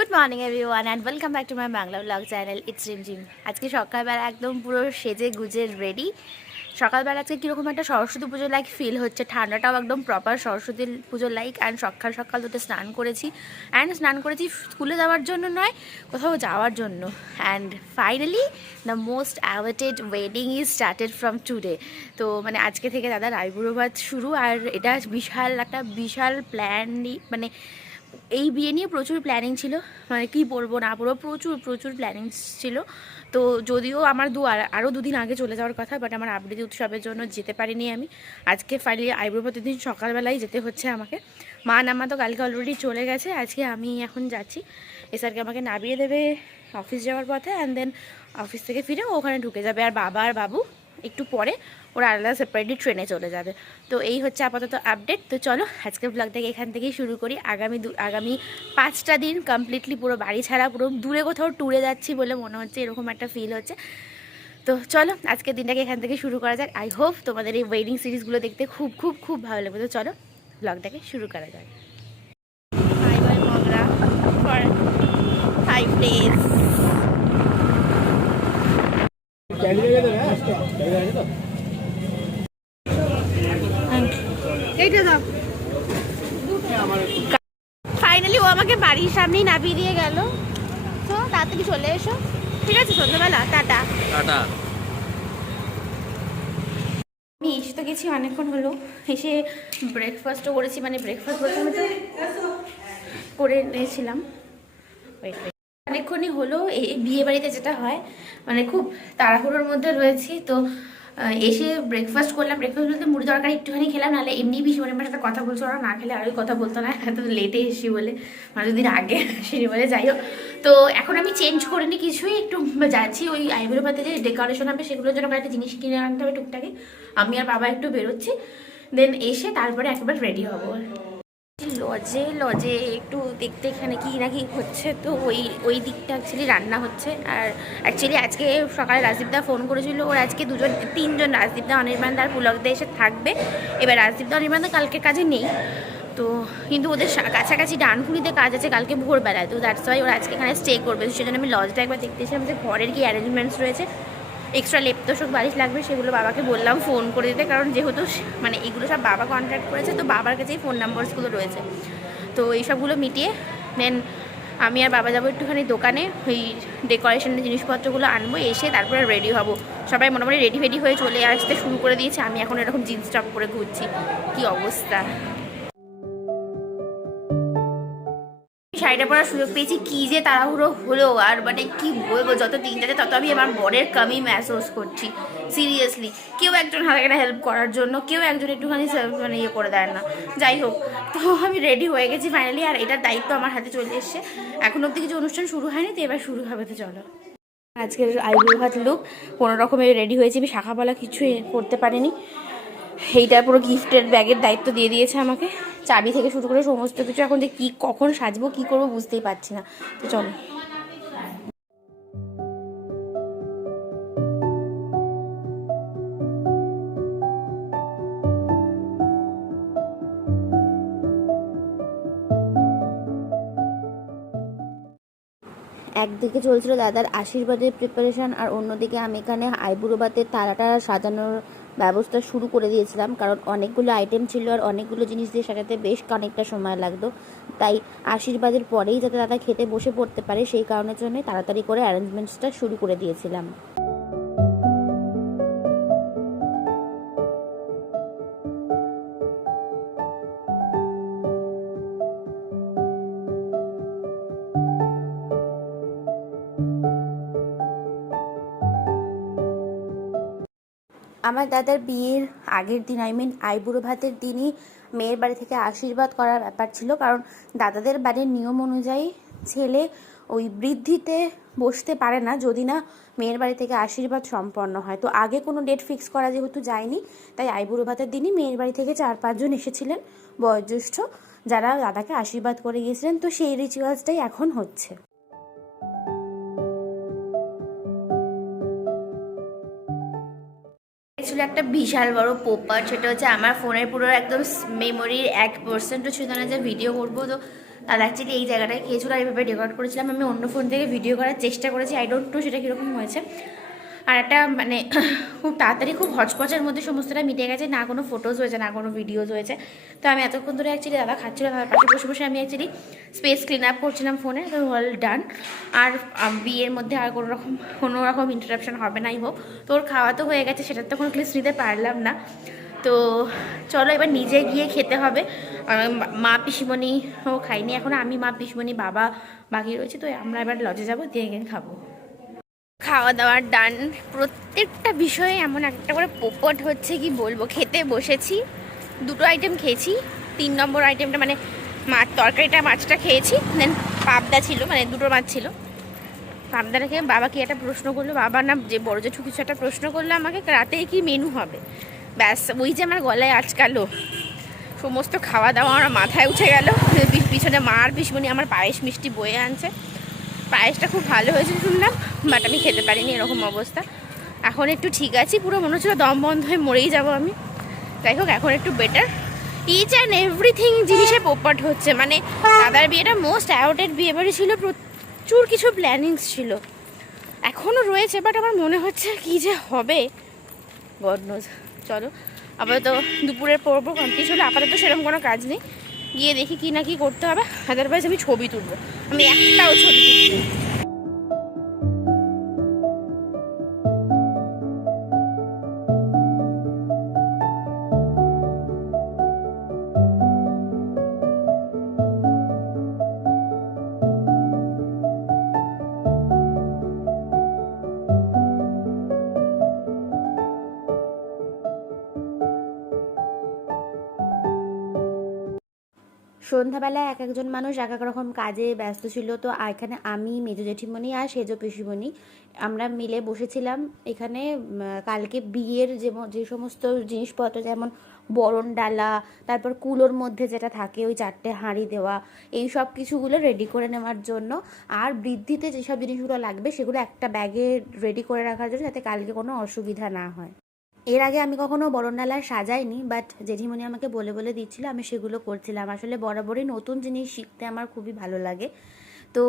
Good morning everyone and welcome back to my Bangla blog channel it's Rimjhim. আজকে সকালবেলা একদম পুরো সেজে গুজে রেডি। সকালবেলা আজকে কীরকম একটা সরস্বতী পুজো লাইক ফিল হচ্ছে, ঠান্ডাটাও একদম proper Saraswati Puja like. And সকাল সকাল দুটো স্নান করেছি স্কুলে যাওয়ার জন্য নয়, কোথাও যাওয়ার জন্য। And finally the most awaited wedding is started from today. তো মানে আজকে থেকে দাদার আইবুড়ো ভাত শুরু। আর এটা বিশাল প্ল্যানই, মানে এই বিয়ে নিয়ে প্রচুর প্ল্যানিং ছিল, মানে কি বলবো না বলবো, প্রচুর প্ল্যানিং ছিল। তো যদিও আমার আরও দুদিন আগে চলে যাওয়ার কথা, বাট আমার আবৃত্তি উৎসবের জন্য যেতে পারিনি আমি। আজকে ফাইনালি আইবুড়ো ভাতের দিন সকালবেলায় যেতে হচ্ছে আমাকে। মা নামা তো কালকে অলরেডি চলে গেছে, আজকে আমি এখন যাচ্ছি। এসআরকে আমাকে নামিয়ে দেবে অফিস যাওয়ার পথে, অ্যান্ড দেন অফিস থেকে ফিরে ওখানে ঢুকে যাবে। আর বাবা আর বাবু একটু পরে ওরা আলাদা সেপারেটলি ট্রেনে চলে যাবে। তো এই হচ্ছে আপাতত আপডেট। তো চলো আজকের ব্লগটাকে এখান থেকেই শুরু করি। আগামী 5টা দিন কমপ্লিটলি পুরো বাড়ি ছাড়া, পুরো দূরে কোথাও ট্যুরে যাচ্ছি বলে মনে হচ্ছে, এরকম একটা ফিল হচ্ছে। তো চলো আজকের দিনটাকে এখান থেকে শুরু করা যাক। আই হোপ তোমাদের এই ওয়েডিং সিরিজগুলো দেখতে খুব খুব খুব ভালো লাগবে। তো চলো ব্লগটাকে শুরু করা যাক। Bye bye Mogra for 5 days। Finally ও আমাকে বাড়ির সামনেই নামিয়ে দিয়ে গেল। তো তাড়াতাড়ি চলে এসো, ঠিক আছে? সন্ধ্যাবেলা টাটা টাটা। আমি এসে তো গেছি অনেকক্ষণ হলো, এসে ব্রেকফাস্টও করেছি, মানে ব্রেকফাস্ট প্রথমে তো করে নিয়েছিলাম। অনেকক্ষণই হলো। এই বিয়ে বাড়িতে যেটা হয়, মানে খুব তাড়াহুড়োর মধ্যে রয়েছি। তো এসে ব্রেকফাস্ট করলাম। ব্রেকফাস্ট বলতে মুড়ি তরকারি একটুখানি খেলাম, নাহলে এমনি ভীষণ আমার সাথে কথা বলছো, ওরা না খেলে আরোই কথা বলতো না, এত লেটে এসি বলে, মানে দুদিন আগে আসিনি বলে। যাই হোক, তো এখন আমি চেঞ্জ করিনি কিছুই, একটু যাচ্ছি ওই আইবুড়ো ভাতে যে ডেকোরেশন হবে সেগুলোর জন্য একটা জিনিস কিনে আনতে হবে টুকটাকি। আমি আর বাবা একটু বেরোচ্ছি, দেন এসে তারপরে একবার রেডি হবো। লজে একটু দেখতে এখানে কি না কি হচ্ছে, তো ওই দিকটা অ্যাকচুয়ালি রান্না হচ্ছে। আর অ্যাকচুয়ালি আজকে সকালে রাজদীপদা ফোন করেছিল, ওর আজকে তিনজন, রাজদীপদা, অনির্বাণদা আর পুলকদা এসে থাকবে। এবার রাজদীপদা অনির্বাণদা কালকে কাজে নেই, তো কিন্তু ওদের কাছাকাছি ডানকুনিতে কাজ আছে কালকে ভোরবেলায়, তো দ্যাটস ওয়াই ওরা আজকে এখানে স্টে করবে। তো সেজন্য আমি লজটা একবার দেখতে এসেছিলাম যে ঘরের কি অ্যারেঞ্জমেন্টস রয়েছে, এক্সট্রা লেপতোষক বালিশ লাগবে, সেগুলো বাবাকে বললাম ফোন করে দিতে, কারণ যেহেতু মানে এগুলো সব বাবা কন্ট্যাক্ট করেছে, তো বাবার কাছেই ফোন নাম্বারসগুলো রয়েছে। তো এইসবগুলো মিটিয়ে দেন আমি আর বাবা যাবো একটুখানি দোকানে, ওই ডেকোরেশনের জিনিসপত্রগুলো আনবো, এসে তারপরে রেডি হব। সবাই মোটামুটি রেডি হয়ে চলে আসতে শুরু করে দিয়েছে, আমি এখন এরকম জিন্স টপ করে ঘুরছি। কি অবস্থা! শাড়িটা পরার সুযোগ পেয়েছি, কি যে তাড়াহুড়ো হলো, আর মানে কি বলবো, যত দিন যাচ্ছে তত আমি আমার বরের কমই মেহসুস করছি। সিরিয়াসলি, কেউ একজন হাতে একটা হেল্প করার জন্য, কেউ একজন একটুখানি মানে ইয়ে করে দেয় না। যাই হোক, তো আমি রেডি হয়ে গেছি ফাইনালি, আর এটার দায়িত্ব আমার হাতে চলে এসছে। এখন অব্দি কিছু অনুষ্ঠান শুরু হয়নি, তো এবার শুরু হবে। তো চলো, আজকের আইবুড়ো ভাত লুক কোনো রকমে রেডি হয়েছি। আমি শাখাপালা কিছুই করতে পারিনি। এইটা পুরো গিফটের ব্যাগের দায়িত্ব দিয়ে দিয়েছে আমাকে, চাবি থেকে শুরু করে সমস্ত কিছু। এখন যে কী কখন সাজবো কী করবো বুঝতেই পারছি না। তো চলো, একদিকে চলছিল দাদার আশীর্বাদের প্রিপারেশান, আর অন্যদিকে আমি এখানে আইবুড়ো ভাতের থালাটা সাজানোর ব্যবস্থা শুরু করে দিয়েছিলাম, কারণ অনেকগুলো আইটেম ছিল আর অনেকগুলো জিনিস দিয়ে সাজাতে বেশ অনেকটা সময় লাগতো। তাই আশীর্বাদের পরেই যাতে দাদা খেতে বসে পড়তে পারে, সেই কারণের জন্যই তাড়াতাড়ি করে অ্যারেঞ্জমেন্টসটা শুরু করে দিয়েছিলাম। আমার দাদার বিয়ের আগের দিন, আইবুড়ো ভাতের দিনই মেয়ের বাড়ি থেকে আশীর্বাদ করার ব্যাপার ছিল, কারণ দাদাদের বাড়ির নিয়ম অনুযায়ী ছেলে ওই বৃদ্ধিতে বসতে পারে না যদি না মেয়ের বাড়ি থেকে আশীর্বাদ সম্পন্ন হয়। তো আগে কোনো ডেট ফিক্স করা যেহেতু যায়নি, তাই আইবুড়ো ভাতের দিনই মেয়ের বাড়ি থেকে 4-5 জন এসেছিলেন বয়োজ্যেষ্ঠ, যারা দাদাকে আশীর্বাদ করে গিয়েছিলেন। তো সেই রিচুয়ালসটাই এখন হচ্ছে। ছিল একটা বিশাল বড় পোপার, সেটা হচ্ছে আমার ফোনের পুরো একদম মেমোরির 1%ও ছিল না যে ভিডিও করবো। তো আর অ্যাকচুয়ালি এই জায়গাটায় খেয়েছিল, আর এইভাবে রেকর্ড করেছিলাম। আমি অন্য ফোন থেকে ভিডিও করার চেষ্টা করেছি, আই ডোন্ট নো সেটা কীরকম হয়েছে। আর একটা মানে খুব তাড়াতাড়ি খুব হচপচের মধ্যে সমস্তটা মিটে গেছে, না কোনো ফটোজ হয়েছে না কোনো ভিডিওজ হয়েছে। তো আমি এতক্ষণ ধরে অ্যাকচুয়ালি দাদা খাচ্ছিল, দাদার পাশে বসে বসে আমি অ্যাকচুয়ালি স্পেস ক্লিন আপ করছিলাম ফোনে। তো অল ডান। আর বিয়ের মধ্যে আর কোনো রকম ইন্টারাপশন হবে না, আই হোপ। তো ওর খাওয়া তো হয়ে গেছে, সেটার তো কোনো ক্লিপস নিতে পারলাম না। তো চলো এবার নিজে গিয়ে খেতে হবে। মা পিসিমণিও খাইনি এখনও, আমি মা পিসিমণি বাবা বাকি রয়েছে। তো আমরা এবার লজে যাবো, দিয়ে গিয়ে খাবো। খাওয়া দাওয়া ডান। প্রত্যেকটা বিষয়ে এমন একটা করে পোপট হচ্ছে কি বলবো। খেতে বসেছি, দুটো আইটেম খেয়েছি। 3 নম্বর আইটেমটা মানে মাছ তরকারিটা, মাছটা খেয়েছি। দেন পাবদা ছিল, মানে দুটো মাছ ছিল। পাবদাটা খেয়ে বাবা কি একটা প্রশ্ন করলো, বাবা না যে বড় জেঠু কিছু একটা প্রশ্ন করলো আমাকে, রাতে কি মেনু হবে। ব্যাস ওই যে আমার গলায় আজকালও সমস্ত খাওয়া দাওয়া আমার মাথায় উঠে গেল। পিছনে মা আর পিসমণি আমার পায়েস মিষ্টি বয়ে আনছে। পায়েসটা খুব ভালো হয়েছে শুনলাম, বাট আমি খেতে পারিনি, এরকম অবস্থা। এখন একটু ঠিক আছি, পুরো মনে হচ্ছিল দম বন্ধ হয়ে মরেই যাবো আমি। যাই হোক এখন একটু বেটার। ইচ অ্যান্ড এভরিথিং জিনিসে পোপট হচ্ছে। মানে দাদার বিয়েটা মোস্ট অ্যাওয়ার্ডেড বিয়ে বাড়ি ছিল, প্রচুর কিছু প্ল্যানিংস ছিল, এখনও রয়েছে, বাট আমার মনে হচ্ছে কি যে হবে গড নোজ। চলো আপাতত দুপুরের পর্ব কমপ্লিট হলো, আপাতত সেরকম কোনো কাজ নেই, গিয়ে দেখি কি না কি করতে হবে। আদারওয়াইজ আমি ছবি তুলবো, আমি একটাও ছবি তুলবো। সন্ধ্যাবেলায় এক একজন মানুষ এক এক রকম কাজে ব্যস্ত ছিল। তো এখানে আমি, মেজো জেঠিমণি আর সেজো পিসিমণি আমরা মিলে বসেছিলাম এখানে। কালকে বিয়ের যে সমস্ত জিনিসপত্র, যেমন বরণ ডালা, তারপর কুলোর মধ্যে যেটা থাকে ওই 4টে হাঁড়ি দেওয়া, এই সব কিছুগুলো রেডি করে নেওয়ার জন্য। আর বৃদ্ধিতে যেসব জিনিসগুলো লাগবে সেগুলো একটা ব্যাগে রেডি করে রাখার জন্য, যাতে কালকে কোনো অসুবিধা না হয়। এর আগে আমি কখনো বরণডালা সাজাইনি, বাট জেঠিমণি আমাকে বলে বলে দিচ্ছিল, আমি সেগুলো করছিলাম। আসলে বরাবরই নতুন জিনিস শিখতে আমার খুবই ভালো লাগে। তো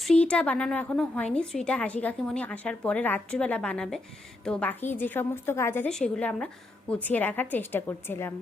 শ্রীটা বানানো এখনও হয়নি, শ্রীটা হাসি কাকিমণি আসার পরে রাত্রিবেলা বানাবে। তো বাকি যে সমস্ত কাজ আছে সেগুলো আমরা গুছিয়ে রাখার চেষ্টা করছিলাম।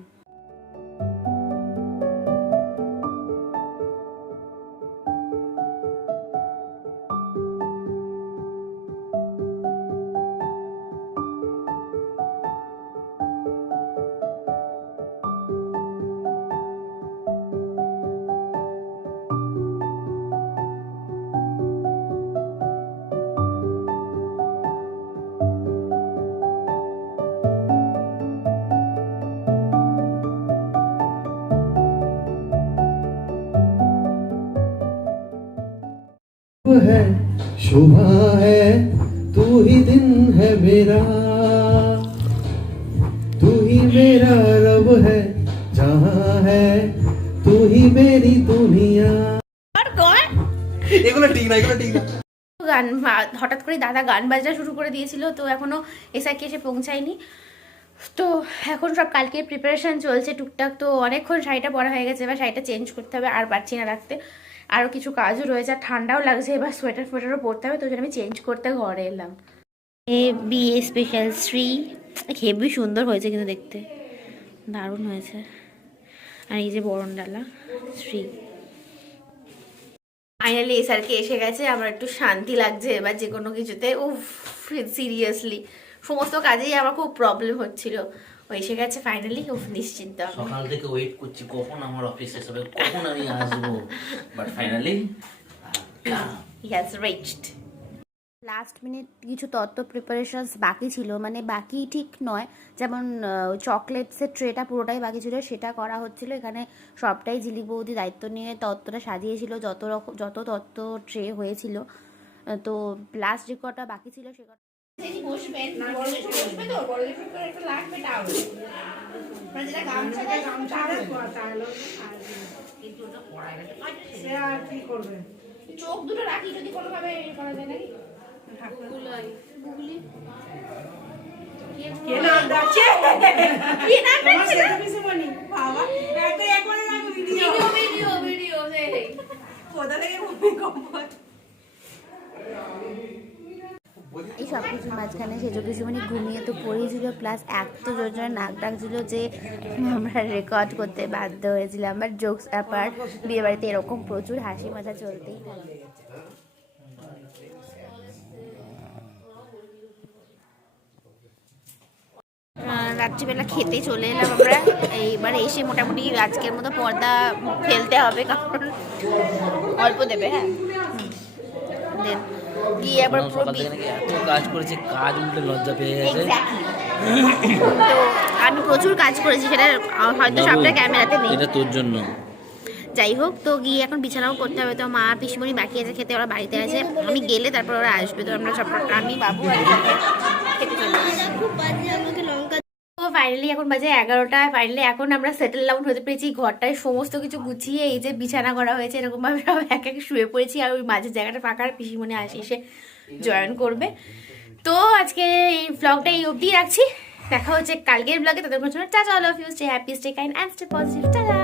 है शोभा है तू ही दिन है मेरा, तू ही मेरा रब है जहाँ है तू ही मेरी दुनिया। এগুলো ঠিক না, এগুলো ঠিক না। গান হঠাৎ করে দাদা গান বাজনা শুরু করে দিয়েছিল, তো এখনও এসআইকে এসে পৌঁছায়নি। তো এখন সব কালকে প্রিপারেশান চলছে টুকটাক। তো অনেকক্ষণ শাড়িটা পরা হয়ে গেছে, এবার শাড়িটা চেঞ্জ করতে হবে, আর পারছি না রাখতে। আরও কিছু কাজও রয়েছে, আর ঠান্ডাও লাগছে, এবার সোয়েটার ফোয়েটারও পরতে হবে। তো জন্য আমি চেঞ্জ করতে ঘরে এলাম। বিয়ে স্পেশাল শ্রী হেবি সুন্দর হয়েছে কিন্তু দেখতে, দারুণ হয়েছে। আর এই যে বরণডালা শ্রী। ফাইনালি এসআরকে এসে গেছে, আমার একটু শান্তি লাগছে এবার যে কোনো কিছুতে। উফ সিরিয়াসলি সমস্ত কাজেই আমার খুব প্রবলেম হচ্ছিল, ও এসে গেছে ফাইনালি। উফ নিশ্চিন্ত। সকাল থেকে ওয়েট করছি কখন আমার অফিস শেষ হবে, কখন আমি আসবো, but finally he has reached. Last minute কিছু তত্ত্ব প্রিপারেশনস বাকি ছিল, মানে বাকি ঠিক নয়, যেমন চকলেটসের ট্রেটা পুরোটাই বাকি ছিল, সেটা করা হচ্ছিল। এখানে সবটাই ঝিলিক বৌদি দায়িত্ব নিয়ে তত্ত্বটা সাজিয়েছিল, যত তত্ত্ব ট্রে হয়েছিল। তো লাস্ট যে কটা বাকি ছিল সে কটা চোখ দুটো রাখি যদি কোনোভাবে করা যায় নাকি। এই সব কিছুর মাঝখানে সেজো কিছু মানে ঘুমিয়ে তো পড়েছিল, প্লাস এত জোর জোরে নাক ডাকছিল যে আমরা রেকর্ড করতে বাধ্য হয়েছিলাম। বাট জোকস অ্যাপার্ট, বিয়ে বাড়িতে এরকম প্রচুর হাসি মজা চলতেই থাকে। রাত্রিবেলা খেতে চলে এলাম আমরা। এইবার এসে মোটামুটি আজকের মতো পর্দা ফেলতে হবে, কারণ অল্প দেবে। হ্যাঁ, দেন গিয়ে আবার পুরো সকাল থেকে নাকি এত কাজ করেছে, কাজ উল্টে লজ্জা পেয়ে গেছে। Exactly. তো আমি প্রচুর কাজ করেছি, সেটা হয়তো সবটা ক্যামেরাতে নেই। এটা তোর জন্য। যাই হোক, তো গিয়ে এখন বিছানাও করতে হবে। তো মা পিসমণি বাকি আছে খেতে, ওরা বাড়িতে আছে। আমি গেলে তারপর ওরা আসবে। তো আমরা সব, আমি বাবু আর খেতে চলে আসি। তো ফাইনালি এখন বাজে 11টা। ফাইনালি এখন আমরা সেটেল ডাউন হতে পেরেছি ঘরটায়, সমস্ত কিছু গুছিয়ে এই যে বিছানা করা হয়েছে, এরকম ভাবে সব এক এক শুয়ে পড়েছি। আর ওই মাঝের জায়গাটা ফাঁকা, আর পিসিমণি এসে জয়েন করবে। তো আজকে এই ব্লগটা এই অবধি রাখছি। দেখা হচ্ছে কালকের ব্লগে। তাদের জন্য tata, love you, stay happy, stay kind and stay positive. Tata.